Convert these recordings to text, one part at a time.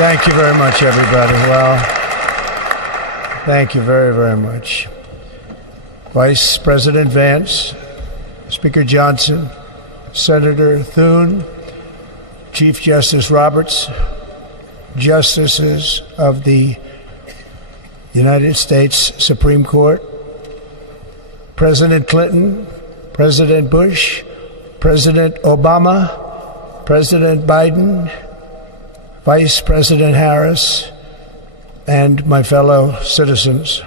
Thank you very much, everybody. Well, thank you very, very much. Vice President Vance, Speaker Johnson, Senator Thune, Chief Justice Roberts, Justices of the United States Supreme Court, President Clinton, President Bush, President Obama, President Biden, Vice President Harris, and my fellow citizens.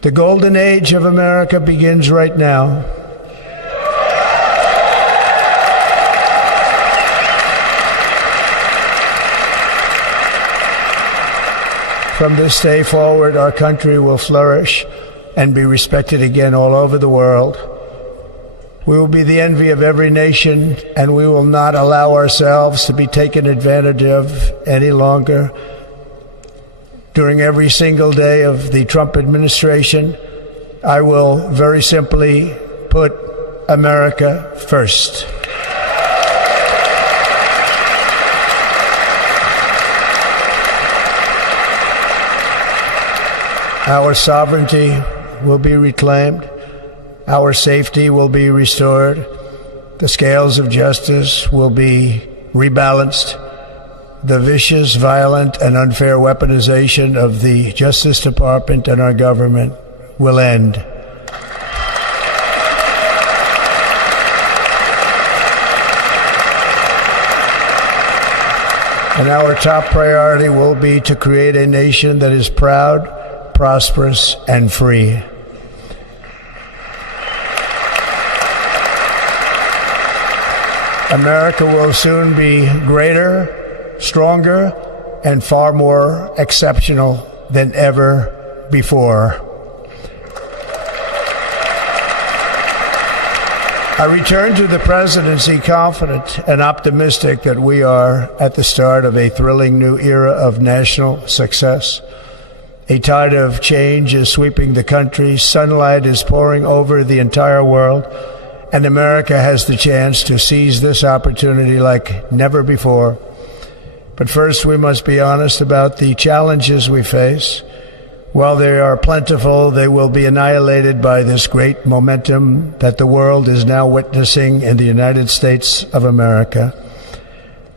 The golden age of America begins right now. From this day forward, our country will flourish and be respected again all over the world. We will be the envy of every nation, and we will not allow ourselves to be taken advantage of any longer. During every single day of the Trump administration, I will very simply put America first. Our sovereignty will be reclaimed. Our safety will be restored. The scales of justice will be rebalanced. The vicious, violent, and unfair weaponization of the Justice Department and our government will end. And our top priority will be to create a nation that is proud, prosperous, and free. America will soon be greater, stronger, and far more exceptional than ever before. I return to the presidency confident and optimistic that we are at the start of a thrilling new era of national success. A tide of change is sweeping the country. Sunlight is pouring over the entire world. And America has the chance to seize this opportunity like never before. But first, we must be honest about the challenges we face. While they are plentiful, they will be annihilated by this great momentum that the world is now witnessing in the United States of America.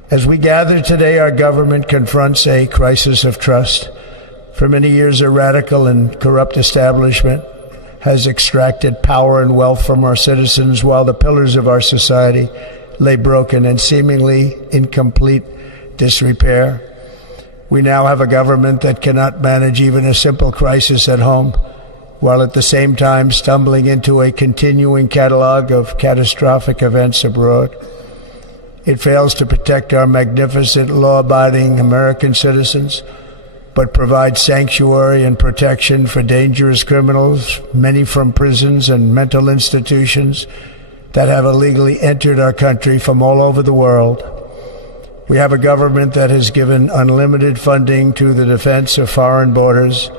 As we gather today, our government confronts a crisis of trust. For many years, a radical and corrupt establishment has extracted power and wealth from our citizens while the pillars of our society lay broken and seemingly in complete disrepair. We now have a government that cannot manage even a simple crisis at home, while at the same time stumbling into a continuing catalog of catastrophic events abroad. It fails to protect our magnificent, law-abiding American citizens, but provides sanctuary and protection for dangerous criminals, many from prisons and mental institutions that have illegally entered our country from all over the world. We have a government that has given unlimited funding to the defense of foreign borders,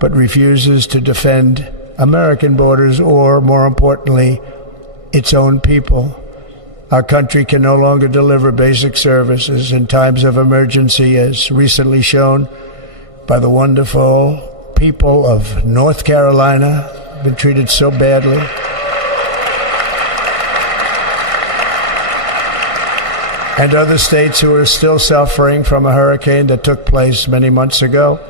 but refuses to defend American borders or, more importantly, its own people. Our country can no longer deliver basic services in times of emergency, as recently shown by the wonderful people of North Carolina, been treated so badly. And other states who are still suffering from a hurricane that took place many months ago.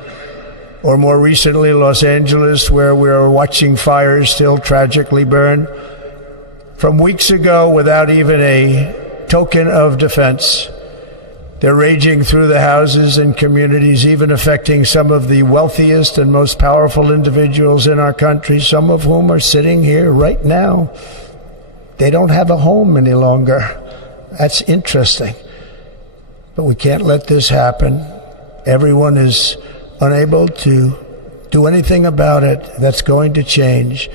Or more recently, Los Angeles, where we are watching fires still tragically burn from weeks ago without even a token of defense. They're raging through the houses and communities, even affecting some of the wealthiest and most powerful individuals in our country, some of whom are sitting here right now. They don't have a home any longer. That's interesting. But we can't let this happen. Everyone is unable to do anything about it. That's going to change.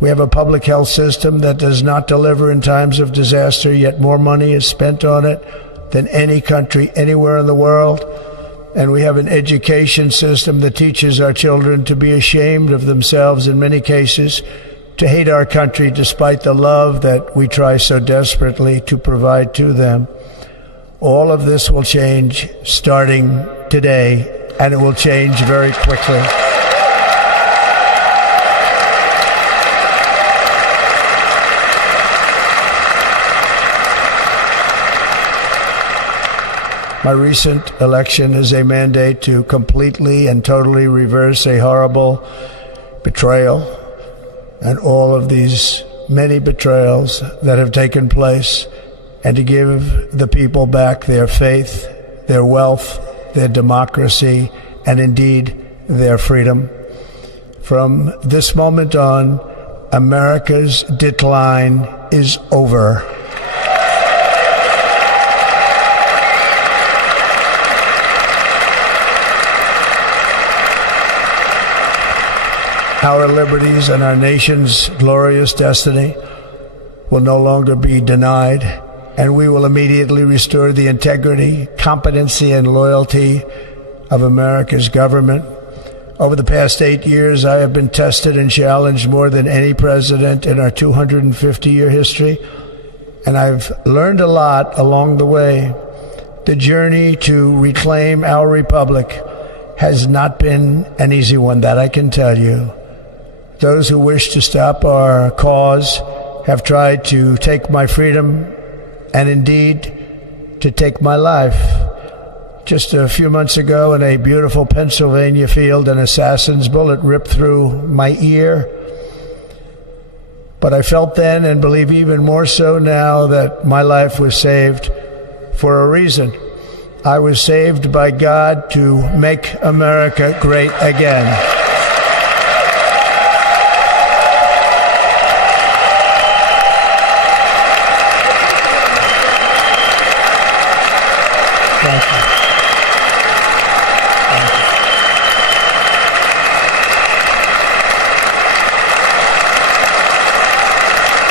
We have a public health system that does not deliver in times of disaster, yet more money is spent on it than any country anywhere in the world. And we have an education system that teaches our children to be ashamed of themselves in many cases, to hate our country despite the love that we try so desperately to provide to them. All of this will change starting today, and it will change very quickly. My recent election is a mandate to completely and totally reverse a horrible betrayal and all of these many betrayals that have taken place, and to give the people back their faith, their wealth, their democracy, and indeed their freedom. From this moment on, America's decline is over. Our liberties and our nation's glorious destiny will no longer be denied, and we will immediately restore the integrity, competency, and loyalty of America's government. Over the past 8 years, I have been tested and challenged more than any president in our 250-year history, and I've learned a lot along the way. The journey to reclaim our republic has not been an easy one, that I can tell you. Those who wish to stop our cause have tried to take my freedom and indeed to take my life. Just a few months ago in a beautiful Pennsylvania field, an assassin's bullet ripped through my ear. But I felt then, and believe even more so now, that my life was saved for a reason. I was saved by God to make America great again.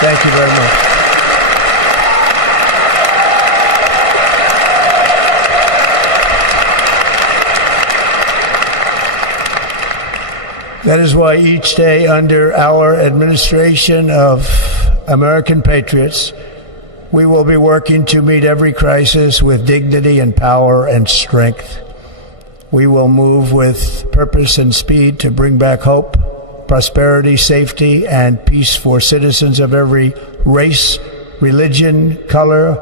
Thank you very much. That is why each day under our administration of American patriots, we will be working to meet every crisis with dignity and power and strength. We will move with purpose and speed to bring back hope, prosperity, safety, and peace for citizens of every race, religion, color,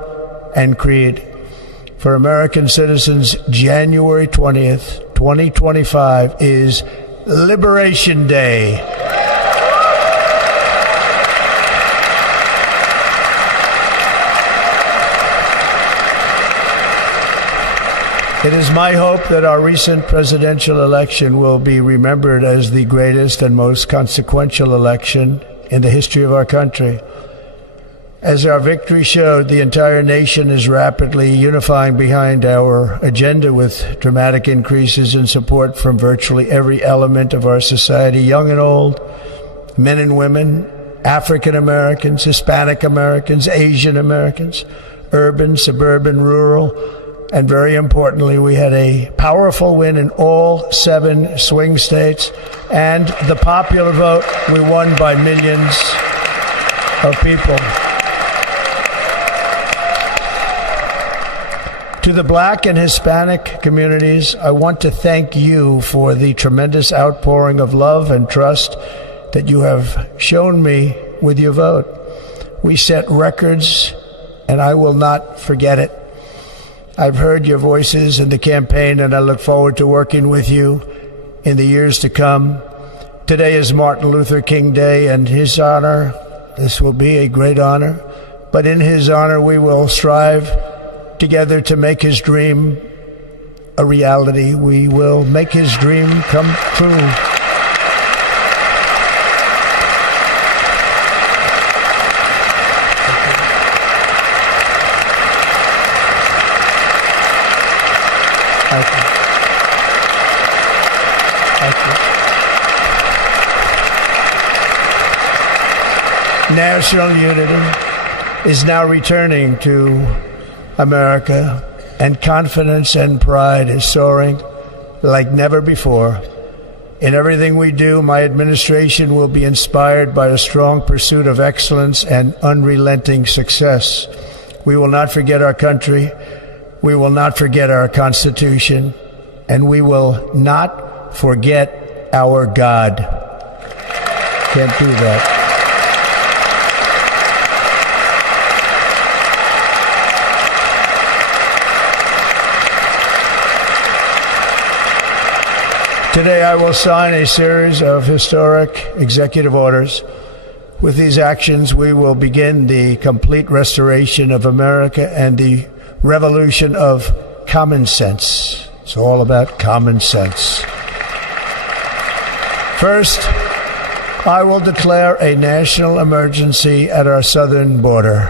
and creed. For American citizens, January 20th, 2025 is Liberation Day. It is my hope that our recent presidential election will be remembered as the greatest and most consequential election in the history of our country. As our victory showed, the entire nation is rapidly unifying behind our agenda with dramatic increases in support from virtually every element of our society, young and old, men and women, African Americans, Hispanic Americans, Asian Americans, urban, suburban, rural. And very importantly, we had a powerful win in all 7 swing states. And the popular vote, we won by millions of people. To the Black and Hispanic communities, I want to thank you for the tremendous outpouring of love and trust that you have shown me with your vote. We set records, and I will not forget it. I've heard your voices in the campaign, and I look forward to working with you in the years to come. Today is Martin Luther King Day, and his honor, this will be a great honor, but in his honor we will strive together to make his dream a reality. We will make his dream come true. National unity is now returning to America, and confidence and pride is soaring like never before. In everything we do, my administration will be inspired by a strong pursuit of excellence and unrelenting success. We will not forget our country. We will not forget our Constitution. and we will not forget our God. Can't do that. Today I will sign a series of historic executive orders. With these actions, we will begin the complete restoration of America and the revolution of common sense. It's all about common sense. First, I will declare a national emergency at our southern border.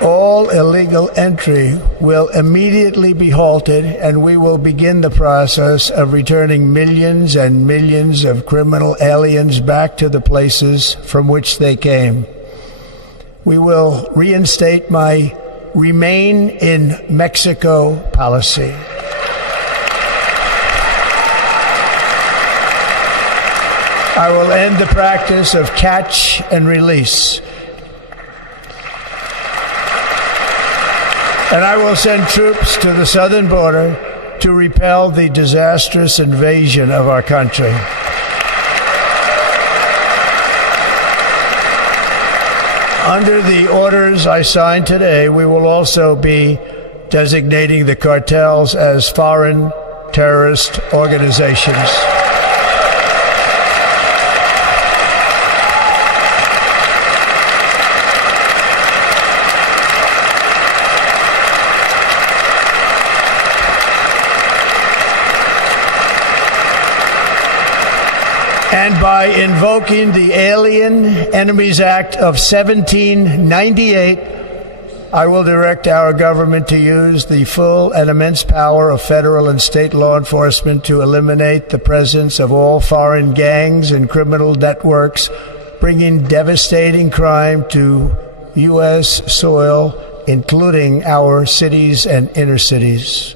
All illegal entry will immediately be halted, and we will begin the process of returning millions and millions of criminal aliens back to the places from which they came. We will reinstate my Remain in Mexico policy. I will end the practice of catch and release. And I will send troops to the southern border to repel the disastrous invasion of our country. Under the orders I signed today, we will also be designating the cartels as foreign terrorist organizations. And by invoking the Alien Enemies Act of 1798, I will direct our government to use the full and immense power of federal and state law enforcement to eliminate the presence of all foreign gangs and criminal networks, bringing devastating crime to U.S. soil, including our cities and inner cities.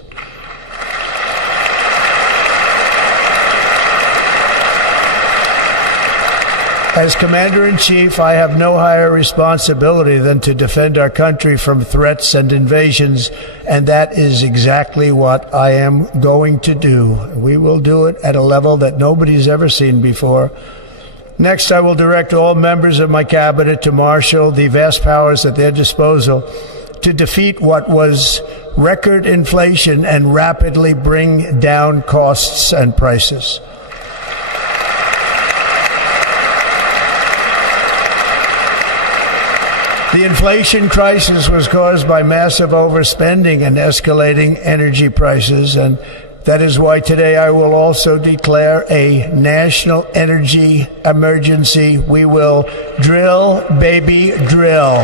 As Commander-in-Chief, I have no higher responsibility than to defend our country from threats and invasions, and that is exactly what I am going to do. We will do it at a level that nobody's ever seen before. Next, I will direct all members of my cabinet to marshal the vast powers at their disposal to defeat what was record inflation and rapidly bring down costs and prices. The inflation crisis was caused by massive overspending and escalating energy prices, and that is why today I will also declare a national energy emergency. We will drill, baby, drill.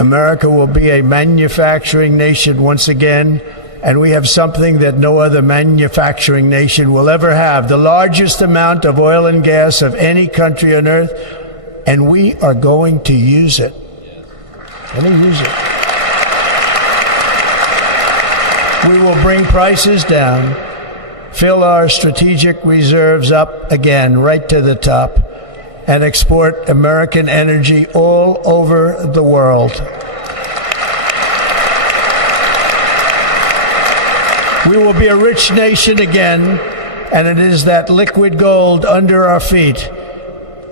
America will be a manufacturing nation once again, and we have something that no other manufacturing nation will ever have, the largest amount of oil and gas of any country on earth, and we are going to use it. We will bring prices down, fill our strategic reserves up again, right to the top, and export American energy all over the world. We will be a rich nation again, and it is that liquid gold under our feet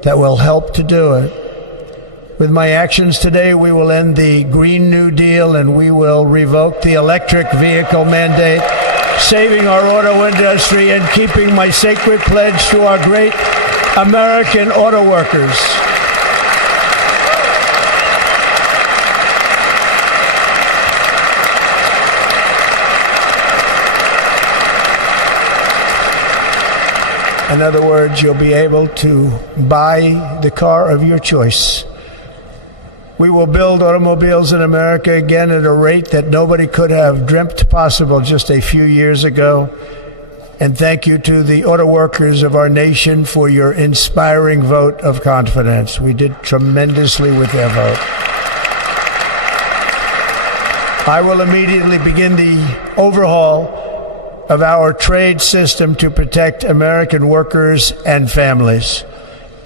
that will help to do it. With my actions today, we will end the Green New Deal, and we will revoke the electric vehicle mandate, saving our auto industry and keeping my sacred pledge to our great American auto workers. In other words, you'll be able to buy the car of your choice. We will build automobiles in America again at a rate that nobody could have dreamt possible just a few years ago. And thank you to the auto workers of our nation for your inspiring vote of confidence. We did tremendously with their vote. I will immediately begin the overhaul of our trade system to protect American workers and families.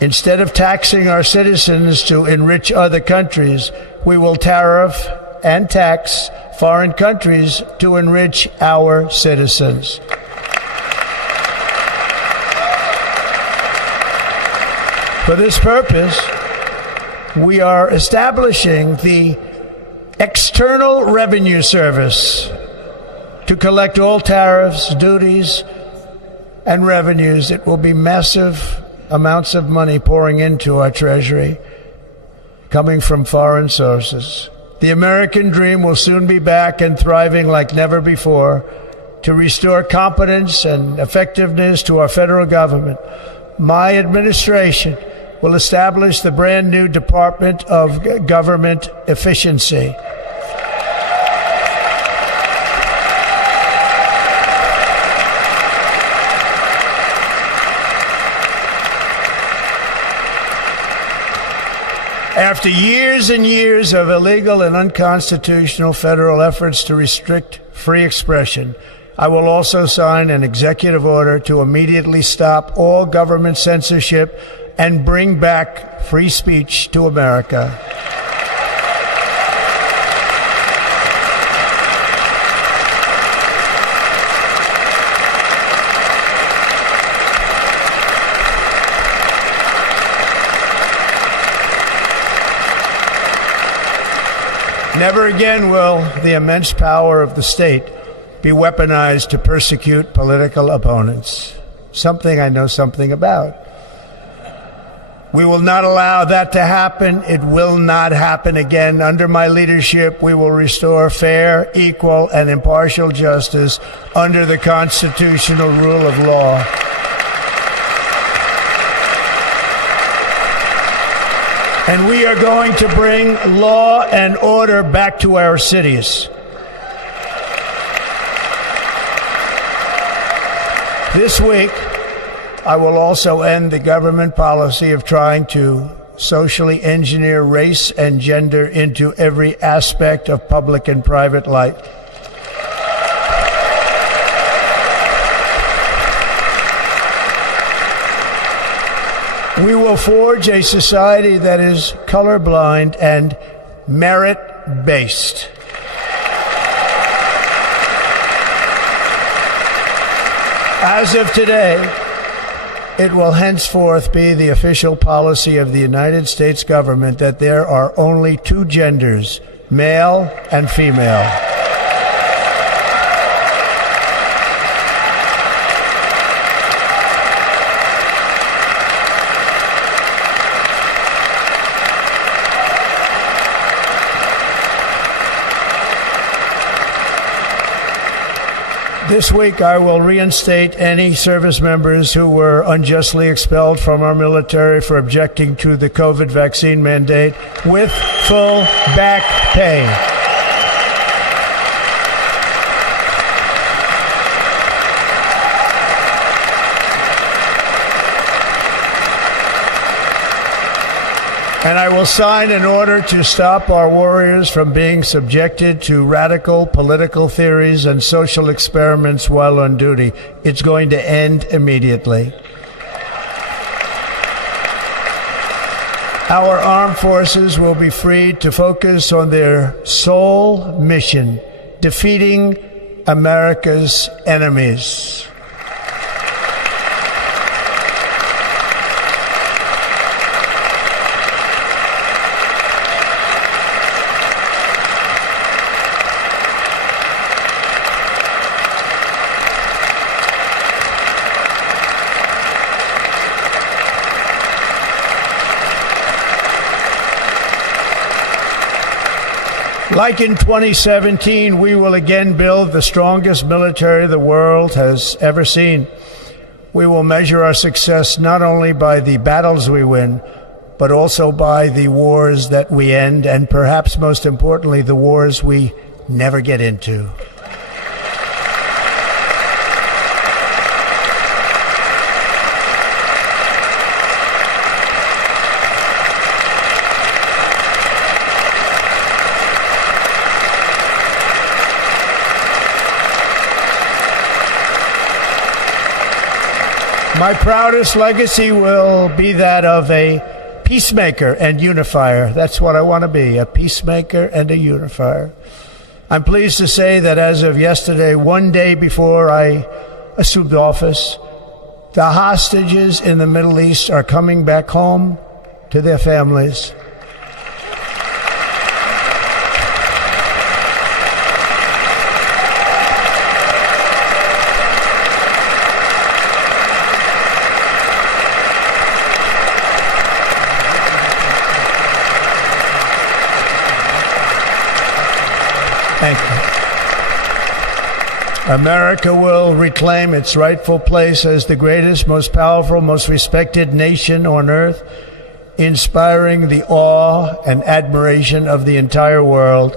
Instead of taxing our citizens to enrich other countries, we will tariff and tax foreign countries to enrich our citizens. For this purpose, we are establishing the External Revenue Service to collect all tariffs, duties, and revenues. It will be massive amounts of money pouring into our treasury, coming from foreign sources. The American dream will soon be back and thriving like never before to restore competence and effectiveness to our federal government. My administration will establish the brand new Department of Government Efficiency. After years and years of illegal and unconstitutional federal efforts to restrict free expression, I will also sign an executive order to immediately stop all government censorship and bring back free speech to America. Never again will the immense power of the state be weaponized to persecute political opponents. Something I know something about. We will not allow that to happen. It will not happen again. Under my leadership, we will restore fair, equal, and impartial justice under the constitutional rule of law. And we are going to bring law and order back to our cities. This week, I will also end the government policy of trying to socially engineer race and gender into every aspect of public and private life. We will forge a society that is colorblind and merit-based. As of today, it will henceforth be the official policy of the United States government that there are only two genders, male and female. This week, I will reinstate any service members who were unjustly expelled from our military for objecting to the COVID vaccine mandate with full back pay. And I will sign an order to stop our warriors from being subjected to radical political theories and social experiments while on duty. It's going to end immediately. Our armed forces will be freed to focus on their sole mission, defeating America's enemies. Like in 2017, we will again build the strongest military the world has ever seen. We will measure our success not only by the battles we win, but also by the wars that we end, and perhaps most importantly, the wars we never get into. My proudest legacy will be that of a peacemaker and unifier. That's what I want to be, a peacemaker and a unifier. I'm pleased to say that as of yesterday, one day before I assumed office, the hostages in the Middle East are coming back home to their families. Thank you. America will reclaim its rightful place as the greatest, most powerful, most respected nation on earth, inspiring the awe and admiration of the entire world.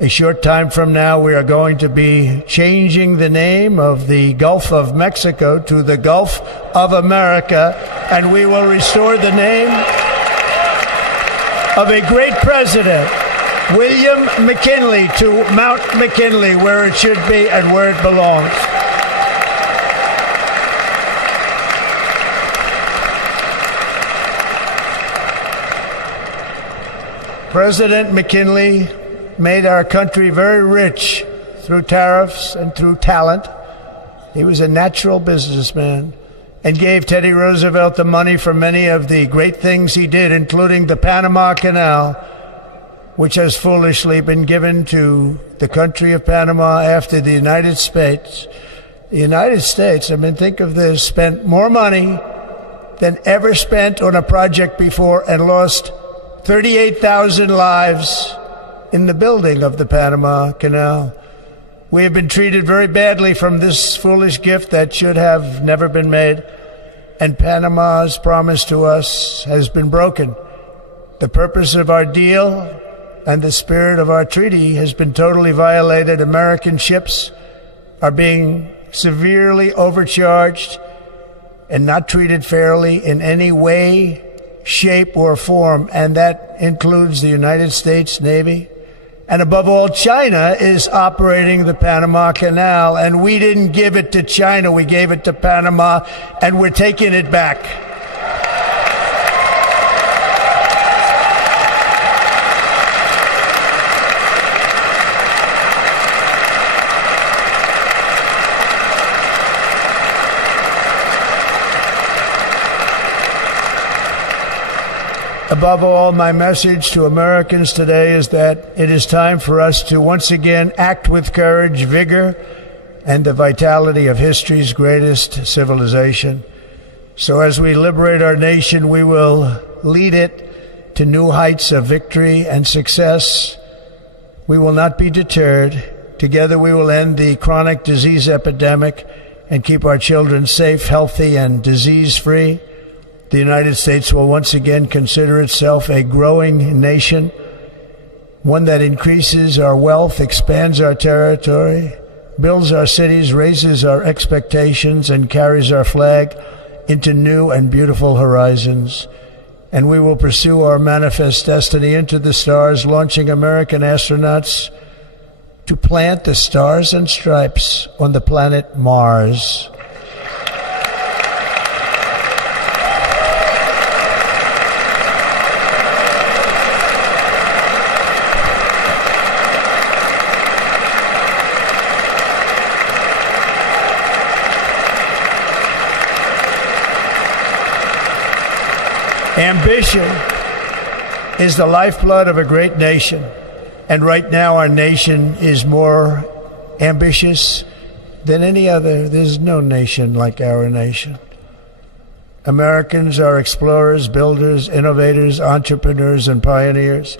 A short time from now, we are going to be changing the name of the Gulf of Mexico to the Gulf of America, and we will restore the name of a great president, William McKinley, to Mount McKinley, where it should be and where it belongs. President McKinley made our country very rich through tariffs and through talent. He was a natural businessman and gave Teddy Roosevelt the money for many of the great things he did, including the Panama Canal, which has foolishly been given to the country of Panama after the United States. The United States, I mean, think of this, spent more money than ever spent on a project before and lost 38,000 lives in the building of the Panama Canal. We have been treated very badly from this foolish gift that should have never been made, and Panama's promise to us has been broken. The purpose of our deal and the spirit of our treaty has been totally violated. American ships are being severely overcharged and not treated fairly in any way, shape, or form, and that includes the United States Navy. And above all, China is operating the Panama Canal, and we didn't give it to China, we gave it to Panama, and we're taking it back. Above all, my message to Americans today is that it is time for us to once again act with courage, vigor, and the vitality of history's greatest civilization. So as we liberate our nation, we will lead it to new heights of victory and success. We will not be deterred. Together we will end the chronic disease epidemic and keep our children safe, healthy, and disease-free. The United States will once again consider itself a growing nation, one that increases our wealth, expands our territory, builds our cities, raises our expectations, and carries our flag into new and beautiful horizons. And we will pursue our manifest destiny into the stars, launching American astronauts to plant the stars and stripes on the planet Mars. Ambition is the lifeblood of a great nation, and right now our nation is more ambitious than any other. There's no nation like our nation. Americans are explorers, builders, innovators, entrepreneurs, and pioneers.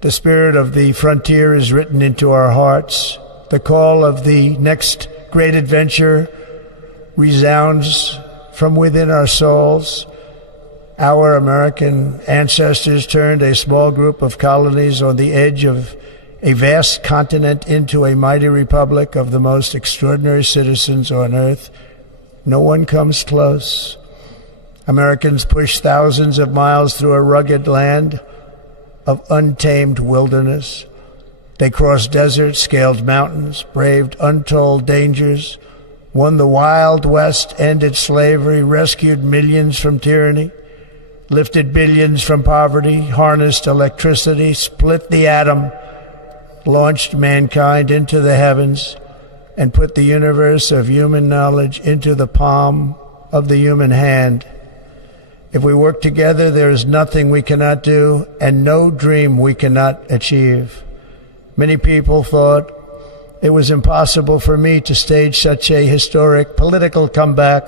The spirit of the frontier is written into our hearts. The call of the next great adventure resounds from within our souls. Our American ancestors turned a small group of colonies on the edge of a vast continent into a mighty republic of the most extraordinary citizens on earth. No one comes close. Americans pushed thousands of miles through a rugged land of untamed wilderness. They crossed deserts, scaled mountains, braved untold dangers, won the Wild West, ended slavery, rescued millions from tyranny, lifted billions from poverty, harnessed electricity, split the atom, launched mankind into the heavens, and put the universe of human knowledge into the palm of the human hand. If we work together, there is nothing we cannot do and no dream we cannot achieve. Many people thought it was impossible for me to stage such a historic political comeback.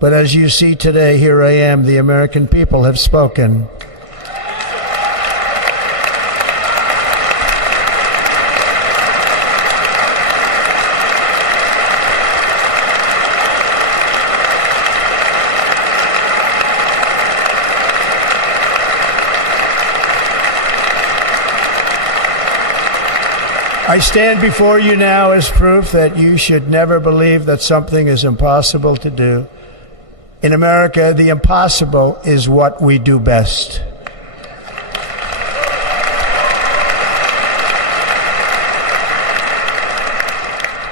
But as you see today, here I am. The American people have spoken. I stand before you now as proof that you should never believe that something is impossible to do. In America, the impossible is what we do best.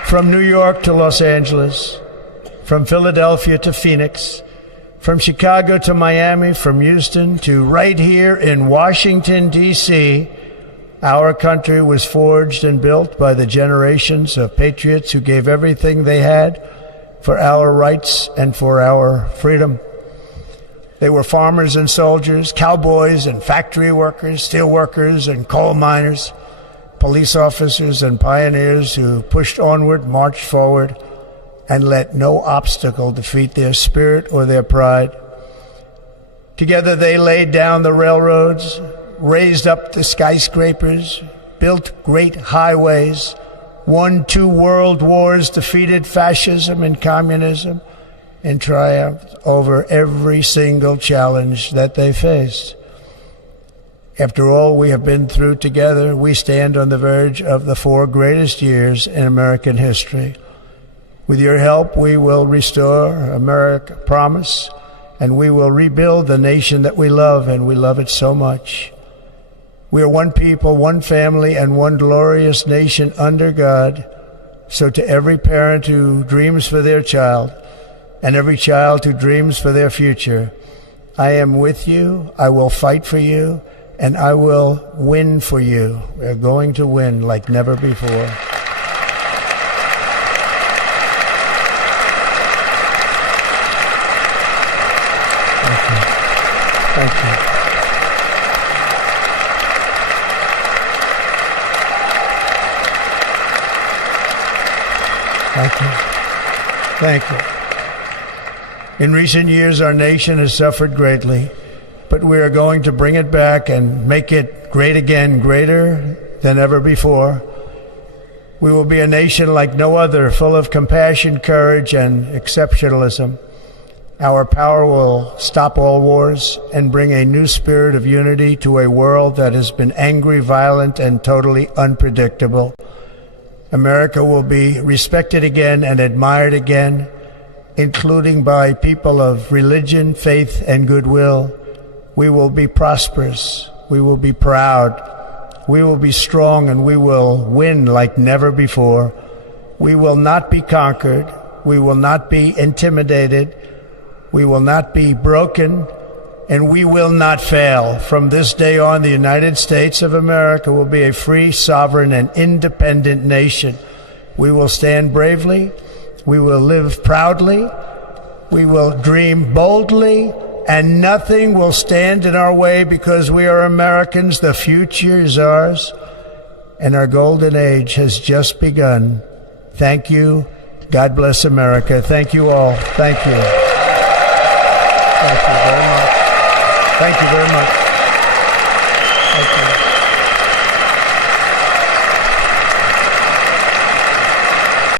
From New York to Los Angeles, from Philadelphia to Phoenix, from Chicago to Miami, from Houston to right here in Washington, D.C., our country was forged and built by the generations of patriots who gave everything they had for our rights and for our freedom. They were farmers and soldiers, cowboys and factory workers, steel workers and coal miners, police officers and pioneers who pushed onward, marched forward, and let no obstacle defeat their spirit or their pride. Together they laid down the railroads, raised up the skyscrapers, built great highways, won 2 world wars, defeated fascism and communism, and triumphed over every single challenge that they faced. After all we have been through together, we stand on the verge of the 4 greatest years in American history. With your help, we will restore America, promise, and we will rebuild the nation that we love, and we love it so much. We are one people, one family, and one glorious nation under God. So to every parent who dreams for their child, and every child who dreams for their future, I am with you, I will fight for you, and I will win for you. We are going to win like never before. Thank you. Thank you. Thank you. In recent years, our nation has suffered greatly, but we are going to bring it back and make it great again, greater than ever before. We will be a nation like no other, full of compassion, courage, and exceptionalism. Our power will stop all wars and bring a new spirit of unity to a world that has been angry, violent, and totally unpredictable. America will be respected again and admired again, including by people of religion, faith, and goodwill. We will be prosperous. We will be proud. We will be strong, and we will win like never before. We will not be conquered. We will not be intimidated. We will not be broken, and we will not fail. From this day on, the United States of America will be a free, sovereign, and independent nation. We will stand bravely. We will live proudly. We will dream boldly, and nothing will stand in our way because we are Americans. The future is ours, and our golden age has just begun. Thank you. God bless America. Thank you all. Thank you. Thank you very much. Thank you very much.